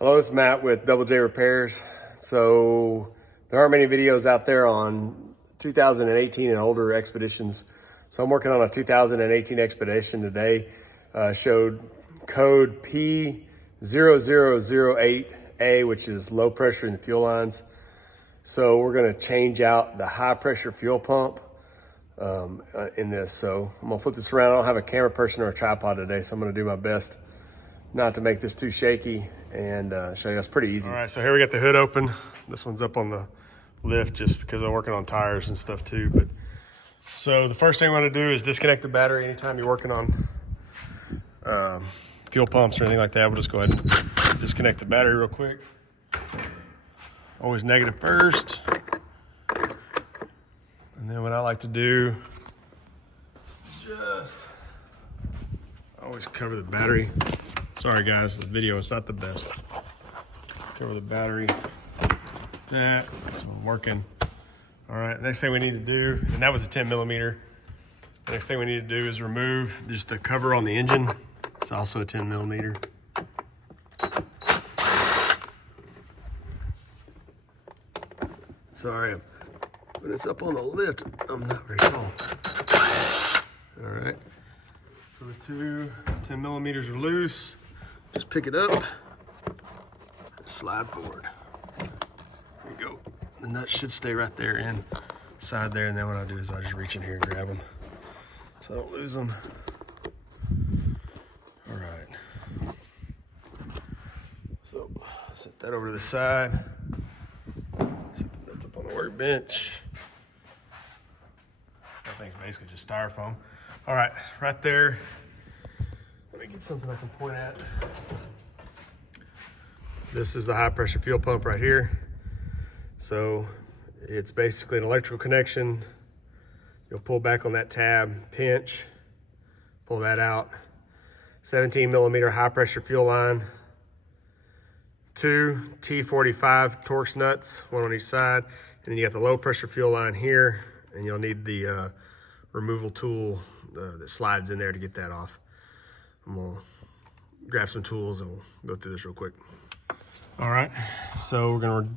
Hello, it's Matt with Double J Repairs. So there aren't many videos out there on 2018 and older expeditions. So I'm working on a 2018 expedition today. Showed code P0008A, which is low pressure in the fuel lines. So we're gonna change out the high pressure fuel pump in this. So I'm gonna flip this around. I don't have a camera person or a tripod today, so I'm gonna do my best not to make this too shaky and show you that's pretty easy. All right, so here we got the hood open. This one's up on the lift just because I'm working on tires and stuff too. But so the first thing we want to do is disconnect the battery. Anytime you're working on fuel pumps or anything like that, we'll just go ahead and disconnect the battery real quick. Always negative first. And then what I like to do is just always cover the battery. Sorry guys, the video is not the best. Cover the battery. That, so I'm working. All right, next thing we need to do, and that was a 10 millimeter. The next thing we need to do is remove just the cover on the engine. It's also a 10 millimeter. Sorry, when it's up on the lift, I'm not very tall. All right, so the two 10 millimeters are loose. Just pick it up, slide forward. There you go. The nuts should stay right there inside there, and then what I'll do is I'll just reach in here and grab them so I don't lose them. All right. So set that over to the side. Set the nuts up on the workbench. That thing's basically just styrofoam. All right, right there. Let me get something I can point at. This is the high pressure fuel pump right here. So it's basically an electrical connection. You'll pull back on that tab, pinch, pull that out. 17 millimeter high pressure fuel line. 2 T45 Torx nuts, one on each side. And then you got the low pressure fuel line here, and you'll need the removal tool that slides in there to get that off. I'm gonna grab some tools and we'll go through this real quick. All right, so we're gonna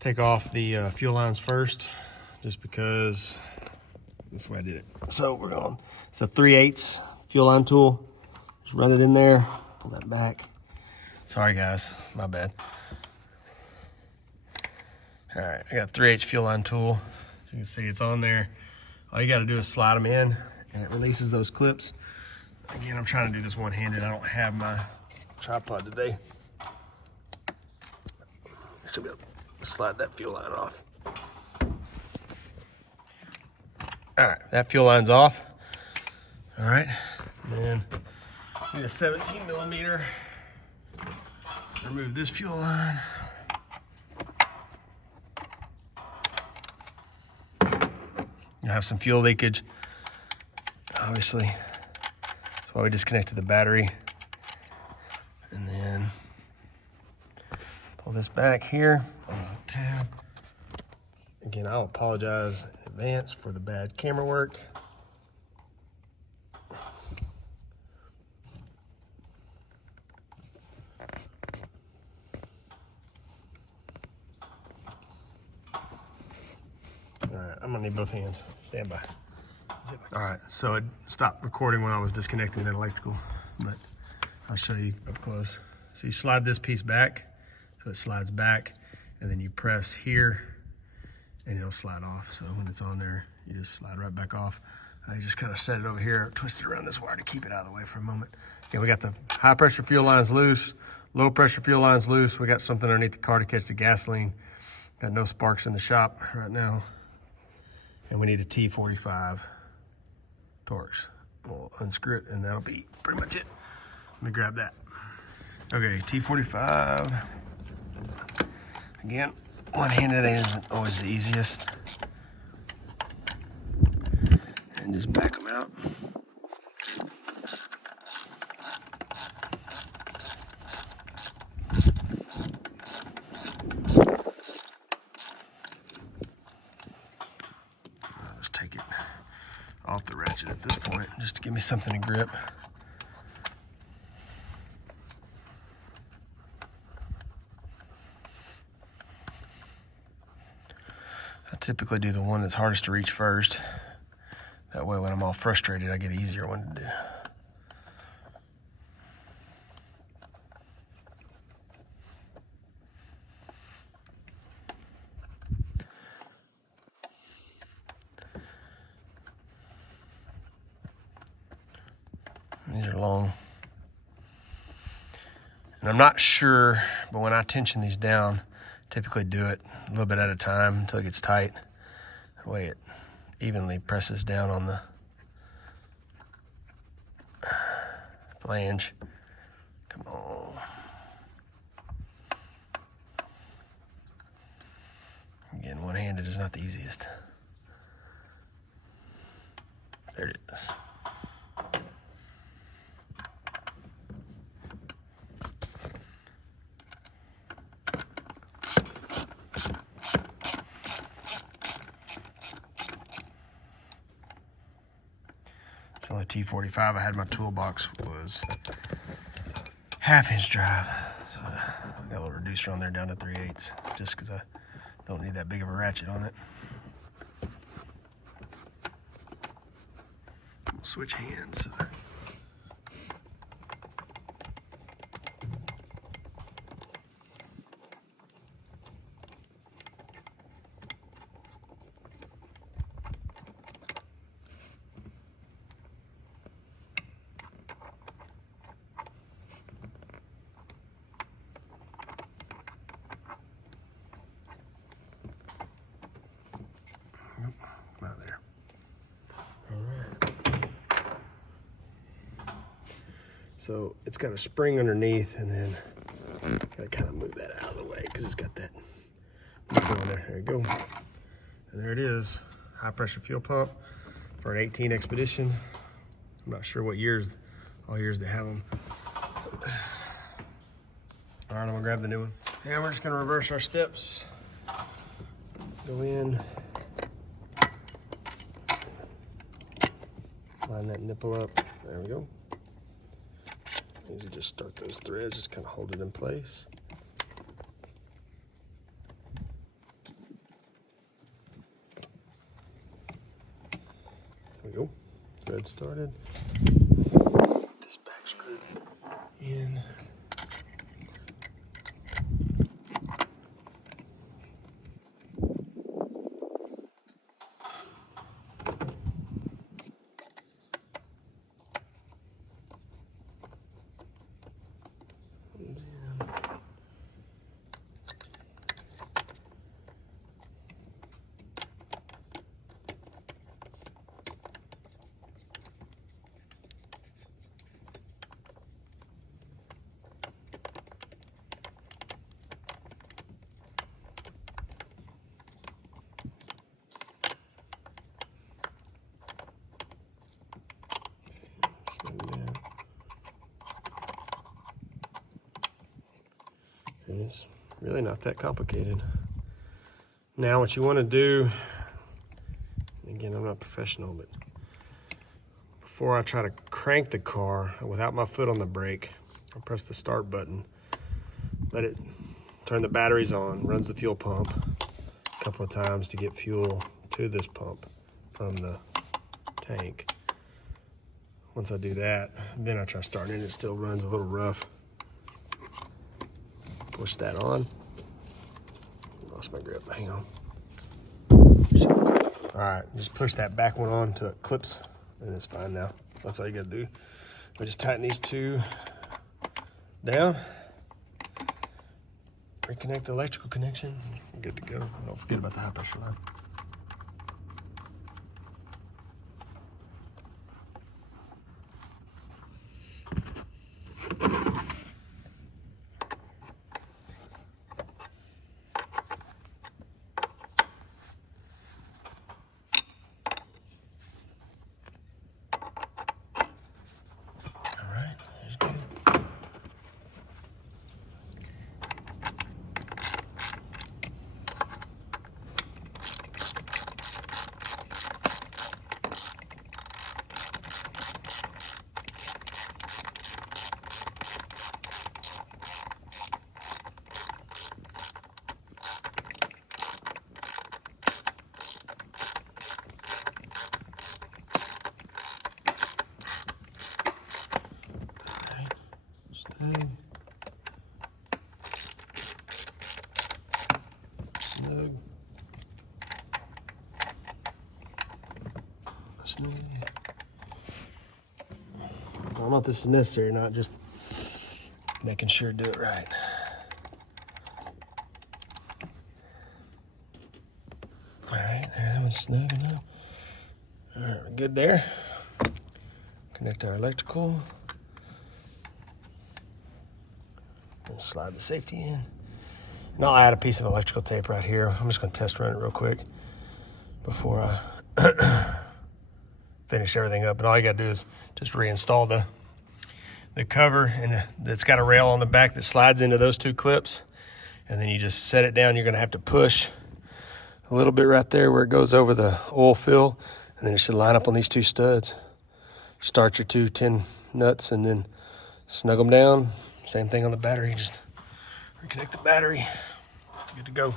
take off the fuel lines first, just because that's the way I did it. So we're going, it's a 3/8 fuel line tool. Just run it in there, pull that back. Sorry guys, my bad. All right, I got a 3/8 fuel line tool. As you can see, it's on there. All you gotta do is slide them in and it releases those clips. Again, I'm trying to do this one-handed. I don't have my tripod today. Should be able to slide that fuel line off. All right, that fuel line's off. All right, and then need a 17 millimeter. Remove this fuel line. You have some fuel leakage, obviously. That's why we disconnected the battery. And then pull this back here on the tab. Again, I'll apologize in advance for the bad camera work. All right, I'm gonna need both hands. Stand by. All right, so it stopped recording when I was disconnecting that electrical, but I'll show you up close. So you slide this piece back, so it slides back, and then you press here, and it'll slide off. So when it's on there, you just slide right back off. You just kind of set it over here, twist it around this wire to keep it out of the way for a moment. Okay, we got the high pressure fuel lines loose, low pressure fuel lines loose. We got something underneath the car to catch the gasoline. Got no sparks in the shop right now. And we need a T45 Torx. We'll unscrew it and that'll be pretty much it. Let me grab that. Okay, T45. Again, one-handed isn't always the easiest. And just back them out. I'll just take it off the ratchet at this point, just to give me something to grip. typically do the one that's hardest to reach first. That way when I'm all frustrated, I get an easier one to do. These are long. And I'm not sure, but when I tension these down, typically do it a little bit at a time until it gets tight. That way it evenly presses down on the flange. Come on. Again, one-handed is not the easiest. There it is. So the T45 I had in my toolbox was 1/2-inch drive. So I got a little reducer on there down to 3/8 just because I don't need that big of a ratchet on it. We'll switch hands. Come out there. All right. So it's got a spring underneath, and then gotta kind of move that out of the way because it's got that on there. There you go. And there it is. High pressure fuel pump for an 18 Expedition. I'm not sure what years, all years they have them. All right, I'm gonna grab the new one. And we're just gonna reverse our steps. Go in. Line that nipple up. There we go. Easy, just start those threads, just kind of hold it in place. There we go. Thread started. This back screw in. And it's really not that complicated. Now what you want to do, again, I'm not professional, but before I try to crank the car without my foot on the brake, I'll press the start button, let it turn the batteries on, runs the fuel pump a couple of times to get fuel to this pump from the tank. Once I do that, then I try starting it. It still runs a little rough. Push that on. Lost my grip, hang on. All right, just push that back one on until it clips, and it's fine now. That's all you gotta do. I just tighten these two down. Reconnect the electrical connection. You're good to go. Don't forget about the high pressure line. don't know if this is necessary or not, just making sure to do it right. All right, there, that one's snug enough. All right, we're good there. Connect our electrical. And slide the safety in. And I'll add a piece of electrical tape right here. I'm just gonna test run it real quick before I finish everything up. And all you gotta do is just reinstall the cover, and it's got a rail on the back that slides into those two clips. And then you just set it down. You're gonna have to push a little bit right there where it goes over the oil fill, and then it should line up on these two studs. Start your 2 10 nuts and then snug them down. Same thing on the battery, just reconnect the battery. Good to go.